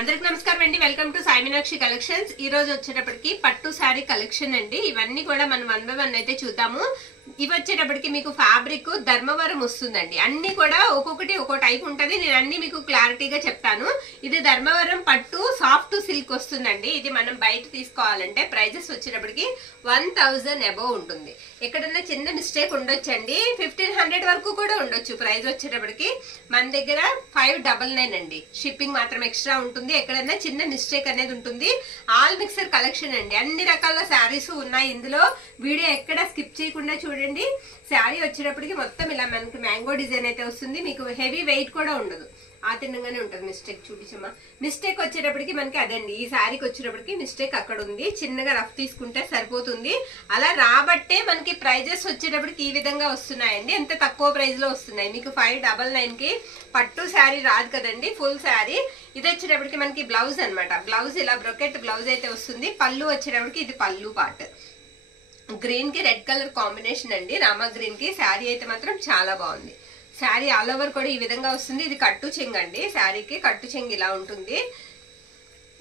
అందరికి నమస్కారం అండి. Welcome to Sai Meenakshi collections. ఈ రోజు వచ్చేటప్పటికి పట్టు శారీ కలెక్షన్ అండి. ఇవన్నీ కూడా మనం 1 by 1 అయితే చూద్దాము. ఇవి వచ్చేటప్పటికి మీకు ఫ్యాబ్రిక్ ధర్మవరం వస్తుందండి. అన్ని కూడా ఒక్కొక్కటి ఒక్కో టైప్ ఉంటది. నేను అన్ని మీకు క్లారిటీగా చెప్తాను. ఇది ధర్మవరం పట్టు సాఫ్ట్ సిల్క్ వస్తుందండి. ఇది మనం బయట తీసుకోవాలంటే ప్రైజెస్ వచ్చేటప్పటికి 1000 అబౌవ్ ఉంటుంది. ఎక్కడన్నా చిన్న మిస్టేక్ ఉండొచ్చండి. 1500 వరకు కూడా ఉండొచ్చు. ప్రైస్ వచ్చేటప్పటికి మన దగ్గర 599 అండి. షిప్పింగ్ మాత్రం ఎక్స్ట్రా ఉంటుంది. ఎక్కడన్నా చిన్న మిస్టేక్ అనేది ఉంటుంది. ఆల్ మిక్సర్ కలెక్షన్ అండి. అన్ని రకాల శారీస్ ఉన్నాయి ఇందులో. వీడియో ఎక్కడ స్కిప్ చేయకుండా చూడండి. శారీ వచ్చేటప్పటికి మొత్తం ఇలా మనకి మ్యాంగో డిజైన్ అయితే వస్తుంది. మీకు హెవీ వెయిట్ కూడా ఉండదు. ఆతినంగానే ఉంటుంది. మిస్టేక్ చూపించమ్మా. మిస్టేక్ వచ్చేటప్పటికి మనకి అదండి. ఈ శారీకి వచ్చేటప్పటికి మిస్టేక్ అక్కడ ఉంది. చిన్నగా రఫ్ తీసుకుంటే సరిపోతుంది. అలా రాబట్టే మనకి ప్రైజెస్ వచ్చేటప్పటికి ఈ విధంగా వస్తున్నాయండి. ఎంత తక్కువ ప్రైస్ లో వస్తున్నాయి. మీకు 599 కి పట్టు శారీ రాదు కదండి. ఫుల్ శారీ. ఇది వచ్చేటప్పటికి మనకి బ్లౌజ్ అనమాట. బ్లౌజ్ ఇలా బ్రొకెట్ బ్లౌజ్ అయితే వస్తుంది. పళ్ళు వచ్చేటప్పటికి ఇది పళ్ళు పార్ట్. గ్రీన్ కి రెడ్ కలర్ కాంబినేషన్ అండి. రామా గ్రీన్ కి శారీ అయితే మాత్రం చాలా బాగుంది. శారీ ఆల్ ఓవర్ కూడా ఈ విధంగా వస్తుంది. ఇది కట్టు చెంగు అండి. శారీకి కట్టు చెంగు ఇలా ఉంటుంది.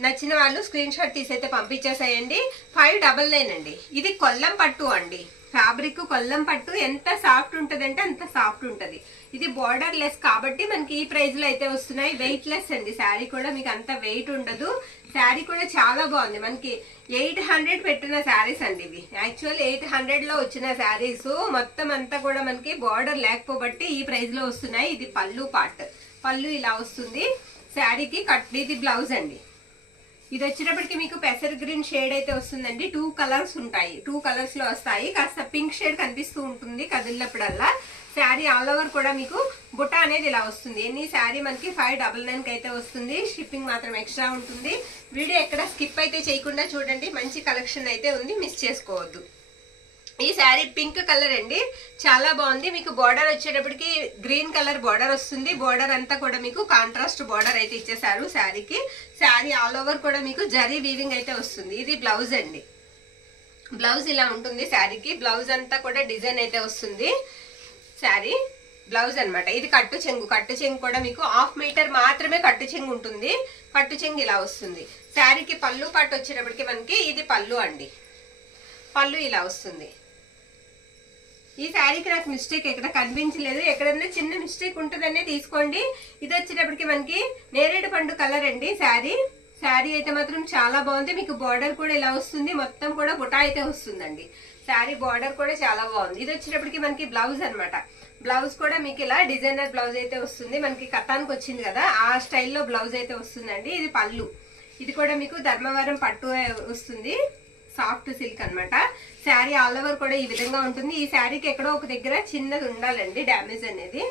నచ్చిన వాళ్ళు స్క్రీన్ షాట్ తీసైతే పంపించేసాయండి. 599 అండి. ఇది కొల్లం పట్టు అండి. ఫ్యాబ్రిక్ కొల్లం పట్టు ఎంత సాఫ్ట్ ఉంటది అంటే అంత సాఫ్ట్ ఉంటది. ఇది బోర్డర్ లెస్ కాబట్టి మనకి ఈ ప్రైస్ లో అయితే వస్తున్నాయి. వెయిట్ లెస్ అండి. శారీ కూడా మీకు అంత వెయిట్ ఉండదు. శారీ కూడా చాలా బాగుంది. మనకి 800 పెట్టిన శారీస్ అండి ఇవి. యాక్చువల్ 800 లో వచ్చిన శారీస్ మొత్తం అంతా కూడా మనకి బోర్డర్ లేకపోబట్టి ఈ ప్రైస్ లో వస్తున్నాయి. ఇది పళ్ళు పార్ట్. పళ్ళు ఇలా వస్తుంది. శారీకి కట్. ఇది బ్లౌజ్ అండి. ఇది వచ్చేటప్పటికి మీకు పెసర్ గ్రీన్ షేడ్ అయితే వస్తుందండి. 2 కలర్స్ ఉంటాయి. 2 కలర్స్ లో వస్తాయి. కాస్త పింక్ షేడ్ కనిపిస్తూ ఉంటుంది కదిలినప్పుడల్లా. శారీ ఆల్ ఓవర్ కూడా మీకు బుట్ట అనేది ఇలా వస్తుంది. ఎన్ని శారీ మనకి 599 కి అయితే వస్తుంది. షిప్పింగ్ మాత్రం ఎక్స్ట్రా ఉంటుంది. వీడియో ఎక్కడ స్కిప్ అయితే చేయకుండా చూడండి. మంచి కలెక్షన్ అయితే ఉంది. మిస్ చేసుకోవద్దు. ఈ శారీ పింక్ కలర్ అండి. చాలా బాగుంది. మీకు బోర్డర్ వచ్చేటప్పటికి గ్రీన్ కలర్ బోర్డర్ వస్తుంది. బోర్డర్ అంతా కూడా మీకు కాంట్రాస్ట్ బోర్డర్ అయితే ఇచ్చేసారు శారీకి. శారీ ఆల్ ఓవర్ కూడా మీకు జరీ వీవింగ్ అయితే వస్తుంది. ఇది బ్లౌజ్ అండి. బ్లౌజ్ ఇలా ఉంటుంది శారీకి. బ్లౌజ్ అంతా కూడా డిజైన్ అయితే వస్తుంది. శారీ బ్లౌజ్ అనమాట. ఇది కట్టు చెంగు. కట్టు చెంగు కూడా మీకు 1/2 మీటర్ మాత్రమే కట్టు చెంగు ఉంటుంది. కట్టు చెంగు ఇలా వస్తుంది. శారీకి పళ్ళు పట్టు వచ్చేటప్పటికి మనకి ఇది పళ్ళు అండి. పళ్ళు ఇలా వస్తుంది. ఈ శారీకి నాకు మిస్టేక్ ఎక్కడ కనిపించలేదు. ఎక్కడన్నా చిన్న మిస్టేక్ ఉంటుందనే తీసుకోండి. ఇది వచ్చేటప్పటికి మనకి నేరేడు పండు కలర్ అండి శారీ. శారీ అయితే మాత్రం చాలా బాగుంది. మీకు బార్డర్ కూడా ఇలా వస్తుంది. మొత్తం కూడా బుటా అయితే వస్తుందండి. శారీ బార్డర్ కూడా చాలా బాగుంది. ఇది వచ్చేటప్పటికి మనకి బ్లౌజ్ అనమాట. బ్లౌజ్ కూడా మీకు ఇలా డిజైనర్ బ్లౌజ్ అయితే వస్తుంది. మనకి కథానికి వచ్చింది కదా ఆ స్టైల్లో బ్లౌజ్ అయితే వస్తుందండి. ఇది పళ్ళు. ఇది కూడా మీకు ధర్మవరం పట్టు వస్తుంది. సాఫ్ట్ సిల్క్ అనమాట. శారీ ఆల్ ఓవర్ కూడా ఈ విధంగా ఉంటుంది. ఈ శారీకి ఎక్కడో ఒక దగ్గర చిన్నది ఉండాలండి. డ్యామేజ్ అనేది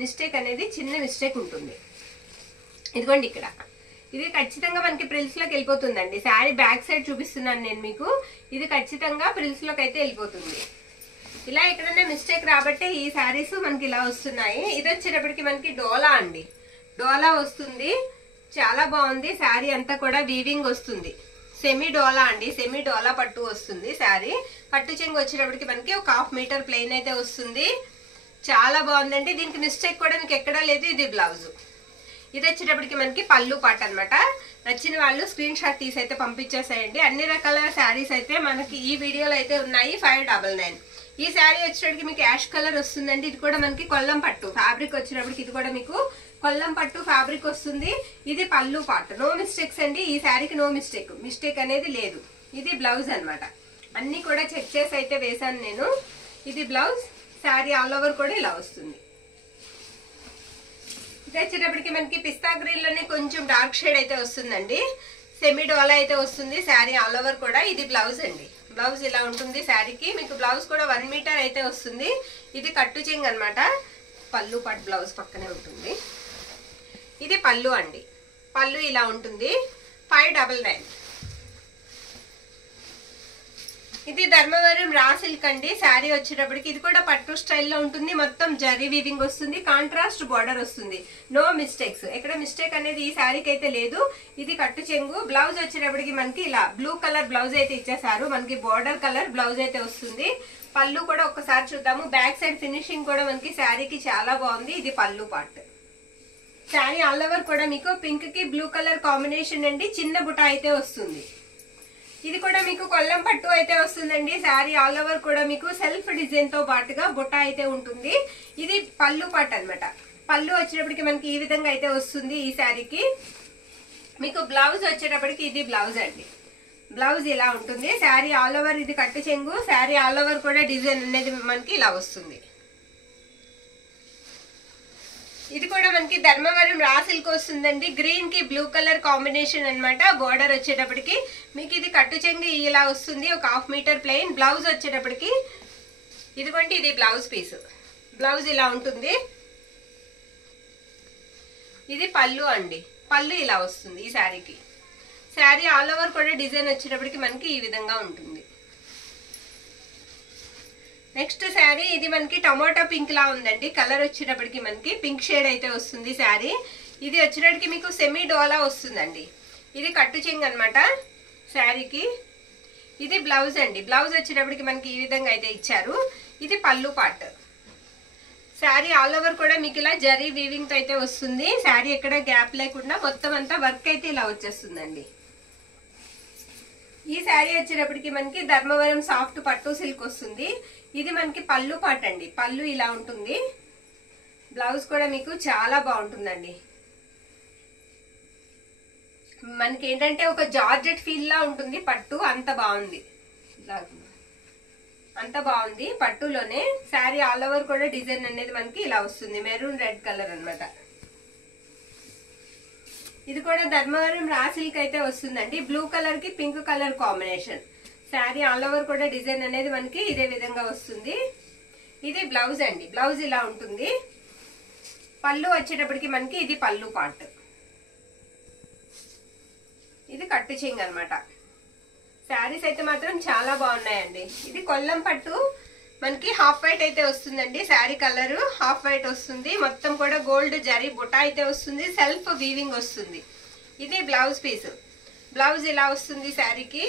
మిస్టేక్ అనేది చిన్న మిస్టేక్ ఉంటుంది. ఇదిగోండి ఇక్కడ. ఇది ఖచ్చితంగా మనకి ప్రిల్స్ లోకి వెళ్ళిపోతుందండి. శారీ బ్యాక్ సైడ్ చూపిస్తున్నాను నేను మీకు. ఇది ఖచ్చితంగా ప్రిల్స్ లోకి అయితే వెళ్ళిపోతుంది. ఇలా ఎక్కడైనా మిస్టేక్ రాబట్టే ఈ శారీస్ మనకి ఇలా వస్తున్నాయి. ఇది వచ్చేటప్పటికి మనకి డోలా అండి. డోలా వస్తుంది. చాలా బాగుంది. శారీ అంతా కూడా వీవింగ్ వస్తుంది. సెమీ డోలా అండి. సెమీ డోలా పట్టు వస్తుంది శారీ. పట్టు చెంగు వచ్చేటప్పటికి మనకి ఒక 1/2 మీటర్ ప్లెయిన్ అయితే వస్తుంది. చాలా బాగుందండి. దీనికి మిస్టేక్ కూడా మీకు ఎక్కడా లేదు. ఇది బ్లౌజ్. ఇది వచ్చేటప్పటికి మనకి పళ్ళు పాట అనమాట. నచ్చిన వాళ్ళు స్క్రీన్ షాట్ తీసి అయితే పంపించేసాయండి. అన్ని రకాల శారీస్ అయితే మనకి ఈ వీడియోలో అయితే ఉన్నాయి. 599. ఈ శారీ వచ్చేటప్పటికి మీకు యాష్ కలర్ వస్తుందండి. ఇది కూడా మనకి కొల్లం పట్టు ఫ్యాబ్రిక్ వచ్చేటప్పటికి ఇది కూడా మీకు కొల్లం పట్టు ఫ్యాబ్రిక్ వస్తుంది. ఇది పళ్ళు పార్ట్. నో మిస్టేక్స్ అండి. ఈ శారీకి నో మిస్టేక్. మిస్టేక్ అనేది లేదు. ఇది బ్లౌజ్ అనమాట. అన్ని కూడా చెక్ చేసి అయితే వేసాను నేను. ఇది బ్లౌజ్. శారీ ఆల్ ఓవర్ కూడా ఇలా వస్తుంది. ఇది వచ్చేటప్పటికి మనకి పిస్తా గ్రీన్ లోనే కొంచెం డార్క్ షేడ్ అయితే వస్తుందండి. సెమీ డోలా అయితే వస్తుంది. శారీ ఆల్ ఓవర్ కూడా. ఇది బ్లౌజ్ అండి. బ్లౌజ్ ఇలా ఉంటుంది శారీకి. మీకు బ్లౌజ్ కూడా 1 మీటర్ అయితే వస్తుంది. ఇది కట్టు చెంగు అనమాట. పళ్ళు పాటు బ్లౌజ్ పక్కనే ఉంటుంది. ఇది పళ్ళు అండి. పళ్ళు ఇలా ఉంటుంది. 599. ఇది ధర్మవరం రా సిల్క్ అండి. శారీ వచ్చేటప్పటికి ఇది కూడా పట్టు స్టైల్లో ఉంటుంది. మొత్తం జరీ వీవింగ్ వస్తుంది. కాంట్రాస్ట్ బార్డర్ వస్తుంది. No mistakes. ఎక్కడ మిస్టేక్ అనేది ఈ శారీకి అయితే లేదు. ఇది కట్టు చెంగు. బ్లౌజ్ వచ్చేటప్పటికి మనకి ఇలా బ్లూ కలర్ బ్లౌజ్ అయితే ఇచ్చేసారు. మనకి బార్డర్ కలర్ బ్లౌజ్ అయితే వస్తుంది. పళ్ళు కూడా ఒక్కసారి చూద్దాము. బ్యాక్ సైడ్ ఫినిషింగ్ కూడా మనకి శారీకి చాలా బాగుంది. ఇది పళ్ళు పార్ట్. శారీ ఆల్ ఓవర్ కూడా మీకు పింక్ కి బ్లూ కలర్ కాంబినేషన్ అండి, చిన్న బుటా అయితే వస్తుంది. ఇది కూడా మీకు కొల్లం పట్టు అయితే వస్తుందండి. శారీ ఆల్ ఓవర్ కూడా మీకు సెల్ఫ్ డిజైన్ తో పాటుగా బుటా అయితే ఉంటుంది. ఇది పళ్ళు పాటు అన్నమాట. పళ్ళు వచ్చేటప్పటికి మనకి ఈ విధంగా అయితే వస్తుంది. ఈ శారీకి మీకు బ్లౌజ్ వచ్చేటప్పటికి ఇది బ్లౌజ్ అండి. బ్లౌజ్ ఇలా ఉంటుంది. శారీ ఆల్ ఓవర్ ఇది కట్టు చెంగు. శారీ ఆల్ ఓవర్ కూడా డిజైన్ అనేది మనకి ఇలా వస్తుంది. ఇది కూడా మనకి ధర్మవరం రా సిల్క్ వస్తుందండి. గ్రీన్ కి బ్లూ కలర్ కాంబినేషన్ అన్నమాట. బోర్డర్ వచ్చేటప్పటికి మీకు ఇది కట్టు చెంగు ఇలా వస్తుంది. ఒక 1/2 మీటర్ ప్లెయిన్. బ్లౌజ్ వచ్చేటప్పటికి ఇదిగోండి, ఇది బ్లౌజ్ పీస్. బ్లౌజ్ ఇలా ఉంటుంది. ఇది పళ్ళు అండి. పళ్ళు ఇలా వస్తుంది ఈ శారీకి. శారీ ఆల్ ఓవర్ కూడా డిజైన్ వచ్చేటప్పటికి మనకి ఈ విధంగా ఉంటుంది. నెక్స్ట్ శారీ ఇది మనకి టమోటా పింక్ లా ఉందండి. కలర్ వచ్చేటప్పటికి మనకి పింక్ షేడ్ అయితే వస్తుంది శారీ. ఇది వచ్చేటప్పటికి మీకు సెమీ డోలా వస్తుందండి. ఇది కట్టు చెంగు అనమాట శారీకి. ఇది బ్లౌజ్ అండి. బ్లౌజ్ వచ్చేటప్పటికి మనకి ఈ విధంగా అయితే ఇచ్చారు. ఇది పళ్ళు పార్ట్. శారీ ఆల్ ఓవర్ కూడా మీకు ఇలా జరీ వీవింగ్ తో అయితే వస్తుంది. శారీ ఎక్కడ గ్యాప్ లేకుండా మొత్తం అంతా వర్క్ అయితే ఇలా వచ్చేస్తుందండి. ఈ శారీ వచ్చేటప్పటికి మనకి ధర్మవరం సాఫ్ట్ పట్టు సిల్క్ వస్తుంది. ఇది మనకి పళ్ళు పార్ట్ అండి. పళ్ళు ఇలా ఉంటుంది. బ్లౌజ్ కూడా మీకు చాలా బాగుంటుందండి. మనకి ఏంటంటే ఒక జార్జెట్ ఫీల్ లా ఉంటుంది పట్టు. అంత బాగుంది, అంత బాగుంది పట్టులోనే. శారీ ఆల్ ఓవర్ కూడా డిజైన్ అనేది మనకి ఇలా వస్తుంది. మెరూన్ రెడ్ కలర్ అన్నమాట. ఇది కూడా ధర్మవరం రా సిల్క్ అయితే వస్తుందండి. బ్లూ కలర్ కి pink colour combination. Sari all over కూడా డిజైన్ అనేది మనకి ఇదే విధంగా వస్తుంది. ఇది బ్లౌజ్ అండి. బ్లౌజ్ ఇలా ఉంటుంది. పళ్ళు వచ్చేటప్పటికి మనకి ఇది పళ్ళు పార్ట్. ఇది కట్టు చెంగు అనమాట. శారీస్ అయితే మాత్రం చాలా బాగున్నాయండి. ఇది కొల్లం పట్టు మనకి హాఫ్ వైట్ అయితే వస్తుందండి. శారీ కలర్ హాఫ్ వైట్ వస్తుంది. మొత్తం కూడా గోల్డ్ జరీ బుటా అయితే వస్తుంది. సెల్ఫ్ వీవింగ్ వస్తుంది. ఇది బ్లౌజ్ పీస్. బ్లౌజ్ ఇలా వస్తుంది శారీకి.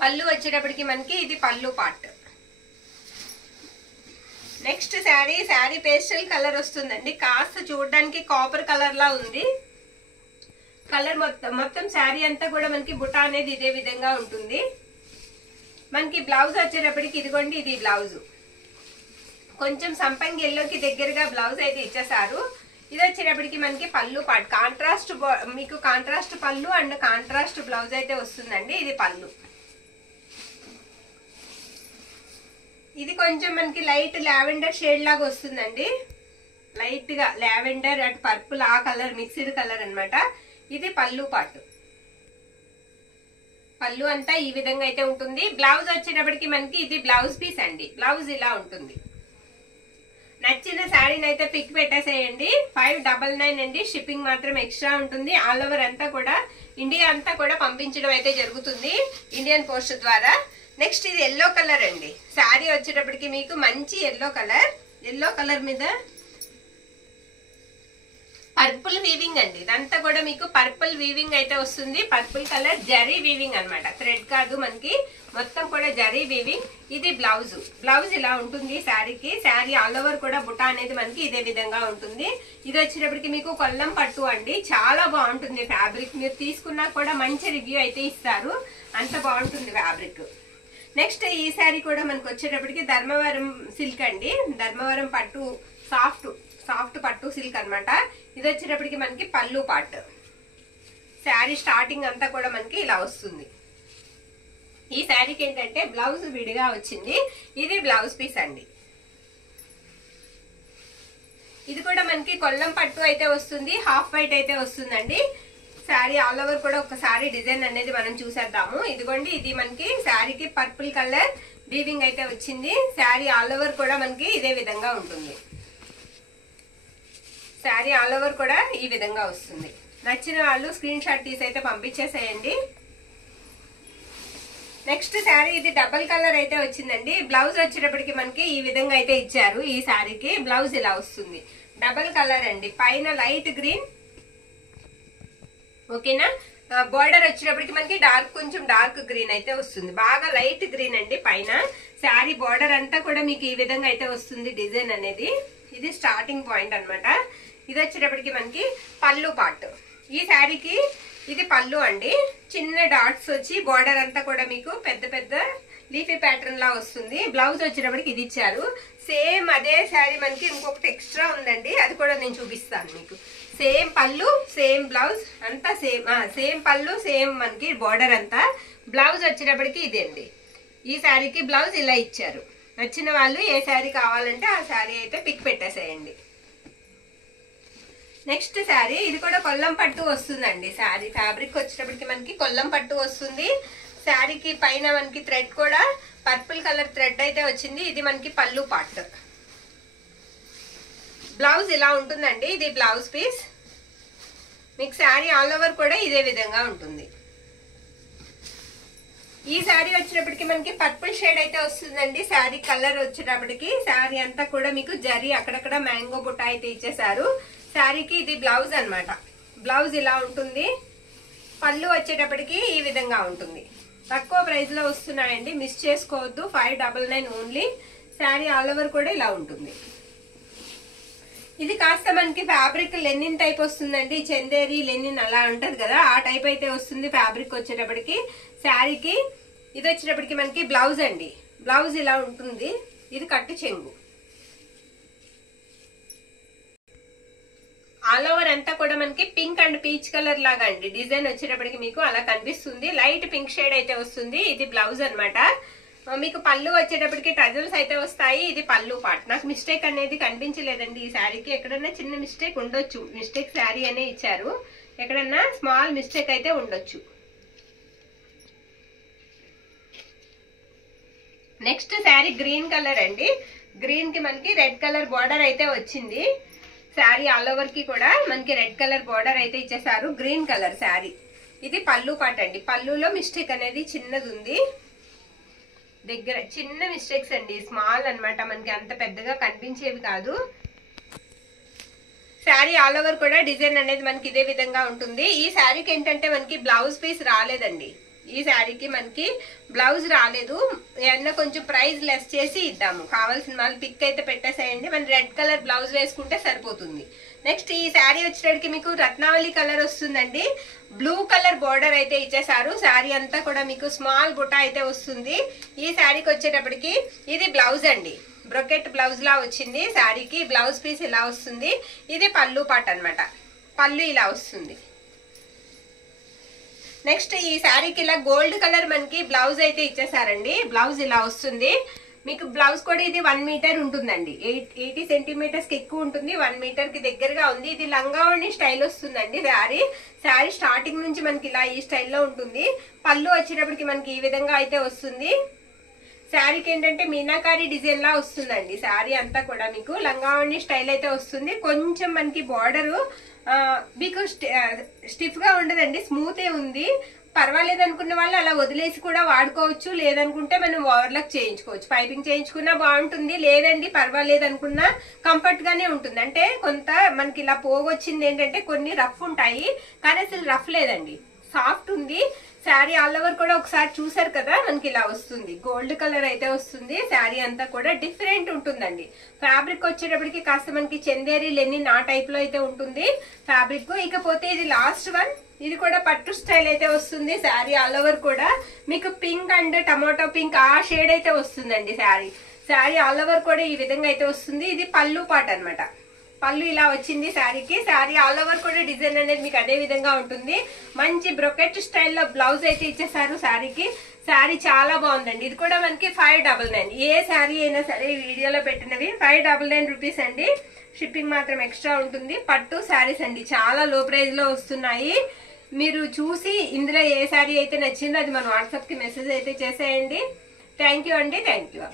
పళ్ళు వచ్చేటప్పటికి మనకి ఇది పళ్ళు part. Next sari pastel colour వస్తుందండి. కాస్త చూడడానికి కాపర్ కలర్ లా ఉంది. కలర్ మొత్తం శారీ అంతా కూడా మనకి బుటా అనేది ఇదే విధంగా ఉంటుంది. మనకి బ్లౌజ్ వచ్చేటప్పటికి ఇదిగోండి, ఇది బ్లౌజ్. కొంచెం సంపంగి ఎల్లోకి దగ్గరగా బ్లౌజ్ అయితే ఇచ్చేసారు. ఇది వచ్చేటప్పటికి మనకి పళ్ళు పార్ట్. కాంట్రాస్ట్ మీకు కాంట్రాస్ట్ పళ్ళు అండ్ కాంట్రాస్ట్ బ్లౌజ్ అయితే వస్తుందండి. ఇది పళ్ళు. ఇది కొంచెం మనకి లైట్ లావెండర్ షేడ్ లాగా వస్తుందండి. లైట్ గా లావెండర్ అటు పర్పుల్ ఆ కలర్ మిక్స్డ్ కలర్ అన్నమాట. ఇది పళ్ళు పార్ట్. పళ్ళు అంతా ఈ విధంగా అయితే ఉంటుంది. బ్లౌజ్ వచ్చేటప్పటికి మనకి ఇది బ్లౌజ్ పీస్ అండి. బ్లౌజ్ ఇలా ఉంటుంది. నచ్చిన శారీని అయితే పిక్ పెట్టేసేయండి. 599 అండి. షిప్పింగ్ మాత్రం ఎక్స్ట్రా ఉంటుంది. ఆల్ ఓవర్ అంతా కూడా ఇండియా అంతా కూడా పంపించడం అయితే జరుగుతుంది ఇండియన్ పోస్ట్ ద్వారా. నెక్స్ట్ ఇది ఎల్లో కలర్ అండి. శారీ వచ్చేటప్పటికి మీకు మంచి ఎల్లో కలర్. ఎల్లో కలర్ మీద పర్పుల్ వీవింగ్ అండి. ఇదంతా కూడా మీకు పర్పుల్ వీవింగ్ అయితే వస్తుంది. పర్పుల్ కలర్ జరీ వీవింగ్ అన్నమాట. థ్రెడ్ కాదు, మనకి మొత్తం కూడా జరీ వీవింగ్. ఇది బ్లౌజ్. బ్లౌజ్ ఇలా ఉంటుంది శారీకి. శారీ ఆల్ ఓవర్ కూడా బుటా అనేది మనకి ఇదే విధంగా ఉంటుంది. ఇది వచ్చేటప్పటికి మీకు కొల్లం పట్టు అండి. చాలా బాగుంటుంది ఫ్యాబ్రిక్. మీరు తీసుకున్నా కూడా మంచి రివ్యూ అయితే ఇస్తారు. అంత బాగుంటుంది ఫ్యాబ్రిక్. నెక్స్ట్ ఈ శారీ కూడా మనకు వచ్చేటప్పటికి ధర్మవరం సిల్క్ అండి. ధర్మవరం పట్టు సాఫ్ట్ పట్టు సిల్క్ అన్నమాట. ఇది వచ్చేటప్పటికి మనకి పళ్ళు పార్ట్. శారీ స్టార్టింగ్ అంతా కూడా మనకి ఇలా వస్తుంది. ఈ శారీకి ఏంటంటే బ్లౌజ్ విడిగా వచ్చింది. ఇది బ్లౌజ్ పీస్ అండి. ఇది కూడా మనకి కొల్లం పట్టు అయితే వస్తుంది. హాఫ్ వైట్ అయితే వస్తుందండి. శారీ ఆల్ ఓవర్ కూడా ఒకసారి డిజైన్ అనేది మనం చూసేద్దాము. ఇదిగోండి, ఇది మనకి శారీకి పర్పుల్ కలర్ వీవింగ్ అయితే వచ్చింది. శారీ ఆల్ ఓవర్ కూడా మనకి ఇదే విధంగా ఉంటుంది. శారీ ఆల్ ఓవర్ కూడా ఈ విధంగా వస్తుంది. నచ్చిన వాళ్ళు స్క్రీన్ షాట్ తీసి అయితే పంపించేసేయండి. నెక్స్ట్ శారీ ఇది డబల్ కలర్ అయితే వచ్చిందండి. బ్లౌజ్ వచ్చేటప్పటికి మనకి ఈ విధంగా అయితే ఇచ్చారు. ఈ శారీకి బ్లౌజ్ ఇలా వస్తుంది. డబల్ కలర్ అండి. పైన లైట్ గ్రీన్, ఓకేనా. బోర్డర్ వచ్చేటప్పటికి మనకి కొంచెం డార్క్ గ్రీన్ అయితే వస్తుంది. బాగా లైట్ గ్రీన్ అండి పైన. శారీ బోర్డర్ అంతా కూడా మీకు ఈ విధంగా అయితే వస్తుంది డిజైన్ అనేది. ఇది స్టార్టింగ్ పాయింట్ అన్నమాట. ఇది వచ్చేటప్పటికి మనకి పళ్ళు పార్ట్. ఈ శారీకి ఇది పళ్ళు అండి. చిన్న డాట్స్ వచ్చి బార్డర్ అంతా కూడా మీకు పెద్ద పెద్ద లీఫీ ప్యాటర్న్ లా వస్తుంది. బ్లౌజ్ వచ్చేటప్పటికి ఇది ఇచ్చారు. సేమ్ అదే శారీ మనకి ఇంకొకటి ఎక్స్ట్రా ఉందండి, అది కూడా నేను చూపిస్తాను మీకు. సేమ్ పళ్ళు సేమ్ బ్లౌజ్ అంతా సేమ్ పళ్ళు సేమ్ మనకి బార్డర్ అంతా. బ్లౌజ్ వచ్చేటప్పటికి ఇదేండి. ఈ శారీకి బ్లౌజ్ ఇలా ఇచ్చారు. నచ్చిన వాళ్ళు ఏ శారీ కావాలంటే ఆ శారీ అయితే పిక్ పెట్టేసేయండి. నెక్స్ట్ శారీ ఇది కూడా కొల్లం పట్టు వస్తుందండి. శారీ ఫ్యాబ్రిక్ వచ్చేటప్పటికి మనకి కొల్లం పట్టు వస్తుంది. శారీకి పైన మనకి థ్రెడ్ కూడా పర్పుల్ కలర్ థ్రెడ్ అయితే వచ్చింది. ఇది మనకి పళ్ళు పార్ట్. బ్లౌజ్ ఇలా ఉంటుందండి. ఇది బ్లౌజ్ పీస్. మీకు శారీ ఆల్ ఓవర్ కూడా ఇదే విధంగా ఉంటుంది. ఈ శారీ వచ్చేటప్పటికి మనకి పర్పుల్ షేడ్ అయితే వస్తుందండి. శారీ కలర్ వచ్చేటప్పటికి శారీ అంతా కూడా మీకు జరీ అక్కడక్కడ మ్యాంగో బుట్ట అయితే ఇచ్చేసారు. శారీకి ఇది బ్లౌజ్ అన్నమాట. బ్లౌజ్ ఇలా ఉంటుంది. పళ్ళు వచ్చేటప్పటికి ఈ విధంగా ఉంటుంది. తక్కువ ప్రైస్ లో వస్తున్నాయండి, మిస్ చేసుకోవద్దు. 599 ఓన్లీ. శారీ ఆల్ ఓవర్ కూడా ఇలా ఉంటుంది. ఇది కాస్త మనకి ఫ్యాబ్రిక్ లెనిన్ టైప్ వస్తుందండి. చందేరి లెనిన్ అలా ఉంటది కదా, ఆ టైప్ అయితే వస్తుంది ఫ్యాబ్రిక్ వచ్చేటప్పటికి. శారీకి ఇది వచ్చేటప్పటికి మనకి బ్లౌజ్ అండి. బ్లౌజ్ ఇలా ఉంటుంది. ఇది కట్టు చెంగు. ఆల్ ఓవర్ అంతా కూడా మనకి పింక్ అండ్ పీచ్ కలర్ లాగా అండి డిజైన్ వచ్చేటప్పటికి మీకు అలా కనిపిస్తుంది. లైట్ పింక్ షేడ్ అయితే వస్తుంది. ఇది బ్లౌజ్ అన్నమాట. మీకు పళ్ళు వచ్చేటప్పటికి టజల్స్ అయితే వస్తాయి. ఇది పళ్ళు పార్ట్. నాకు మిస్టేక్ అనేది కనిపించలేదండి ఈ శారీకి. ఎక్కడన్నా చిన్న మిస్టేక్ ఉండొచ్చు. మిస్టేక్ శారీ అనే ఇచ్చారు. ఎక్కడన్నా స్మాల్ మిస్టేక్ అయితే ఉండొచ్చు. నెక్స్ట్ శారీ గ్రీన్ కలర్ అండి. గ్రీన్ కి మనకి రెడ్ కలర్ బార్డర్ అయితే వచ్చింది. శారీ ఆల్ ఓవర్ కి కూడా మనకి రెడ్ కలర్ బార్డర్ అయితే ఇచ్చేసారు. Green colour sari. ఇది పళ్ళు పార్ట్ అండి. పళ్ళులో మిస్టేక్ అనేది చిన్నది ఉంది. దగ్గర చిన్న మిస్టేక్స్ అండి, స్మాల్ అన్నమాట. మనకి అంత పెద్దగా కనిపించేవి కాదు. శారీ ఆల్ ఓవర్ కూడా డిజైన్ అనేది మనకి ఇదే విధంగా ఉంటుంది. ఈ శారీకి ఏంటంటే మనకి బ్లౌజ్ పీస్ రాలేదండి. ఈ శారీకి మనకి బ్లౌజ్ రాలేదు. ఏమన్నా కొంచెం ప్రైస్ లెస్ చేసి ఇద్దాము. కావాల్సిన వాళ్ళు పిక్ అయితే పెట్టేసేయండి. మన రెడ్ కలర్ బ్లౌజ్ వేసుకుంటే సరిపోతుంది. నెక్స్ట్ ఈ శారీ వచ్చేటప్పటికి మీకు రత్నావళి కలర్ వస్తుందండి. బ్లూ కలర్ బార్డర్ అయితే ఇచ్చేసారు. శారీ అంతా కూడా మీకు స్మాల్ బుట్ట అయితే వస్తుంది. ఈ శారీకి వచ్చేటప్పటికి ఇది బ్లౌజ్ అండి. బ్రొకెట్ బ్లౌజ్ లా వచ్చింది. శారీకి బ్లౌజ్ పీస్ ఇలా వస్తుంది. ఇది పళ్ళు పార్ట్ అన్నమాట. పళ్ళు ఇలా వస్తుంది. నెక్స్ట్ ఈ శారీకి ఇలా గోల్డ్ కలర్ మనకి బ్లౌజ్ అయితే ఇచ్చేసారండి. బ్లౌజ్ ఇలా వస్తుంది. మీకు బ్లౌజ్ కూడా ఇది 1 మీటర్ ఉంటుందండి. 80 సెంటీమీటర్స్ కి ఎక్కువ ఉంటుంది. 1 మీటర్ కి దగ్గరగా ఉంది. ఇది లంగావణి స్టైల్ వస్తుందండి. శారీ స్టార్టింగ్ నుంచి మనకి ఇలా ఈ స్టైల్లో ఉంటుంది. పళ్ళు వచ్చేటప్పటికి మనకి ఈ విధంగా అయితే వస్తుంది. శారీకి ఏంటంటే మీనాకారి డిజైన్ లా వస్తుందండి. శారీ అంతా కూడా మీకు లంగావణి స్టైల్ అయితే వస్తుంది. కొంచెం మనకి బార్డర్ మీకు స్టిఫ్ గా ఉండదండి, స్మూత్ ఉంది. పర్వాలేదు అనుకున్న వాళ్ళు అలా వదిలేసి కూడా వాడుకోవచ్చు. లేదనుకుంటే మనం ఓవర్లాక్ చేయించుకోవచ్చు. పైపింగ్ చేయించుకున్నా బాగుంటుంది. లేదండి పర్వాలేదు అనుకున్నా కంఫర్ట్ గానే ఉంటుంది. అంటే కొంత మనకి ఇలా పోగొచ్చింది ఏంటంటే కొన్ని రఫ్ ఉంటాయి, కానీ అసలు రఫ్ లేదండి, సాఫ్ట్ ఉంది. శారీ ఆల్ ఓవర్ కూడా ఒకసారి చూసారు కదా, మనకి ఇలా వస్తుంది. గోల్డ్ కలర్ అయితే వస్తుంది. శారీ అంతా కూడా డిఫరెంట్ ఉంటుందండి. ఫ్యాబ్రిక్ వచ్చేటప్పటికి కాస్త మనకి చందేరి లెనిన్ ఆ టైప్ లో అయితే ఉంటుంది ఫ్యాబ్రిక్. ఇకపోతే ఇది లాస్ట్ వన్. ఇది కూడా పట్టు స్టైల్ అయితే వస్తుంది. శారీ ఆల్ ఓవర్ కూడా మీకు పింక్ అండ్ టమాటో పింక్ ఆ షేడ్ అయితే వస్తుందండి. శారీ ఆల్ ఓవర్ కూడా ఈ విధంగా అయితే వస్తుంది. ఇది పళ్ళు పార్ట్ అన్నమాట. పళ్ళు ఇలా వచ్చింది శారీకి. శారీ ఆల్ ఓవర్ కూడా డిజైన్ అనేది మీకు అదే విధంగా ఉంటుంది. మంచి బ్రొకెట్ స్టైల్లో బ్లౌజ్ అయితే ఇచ్చేసారు శారీకి. శారీ చాలా బాగుందండి. ఇది కూడా మనకి 599. ఏ శారీ అయినా సరే వీడియోలో పెట్టినవి 599 రూపీస్ అండి. షిప్పింగ్ మాత్రం ఎక్స్ట్రా ఉంటుంది. పట్టు శారీస్ అండి, చాలా లో ప్రైస్ లో వస్తున్నాయి. మీరు చూసి ఇందులో ఏ శారీ అయితే నచ్చిందో అది మన వాట్సాప్ కి మెసేజ్ అయితే చేసేయండి. థ్యాంక్ యూ అండి. Thank you.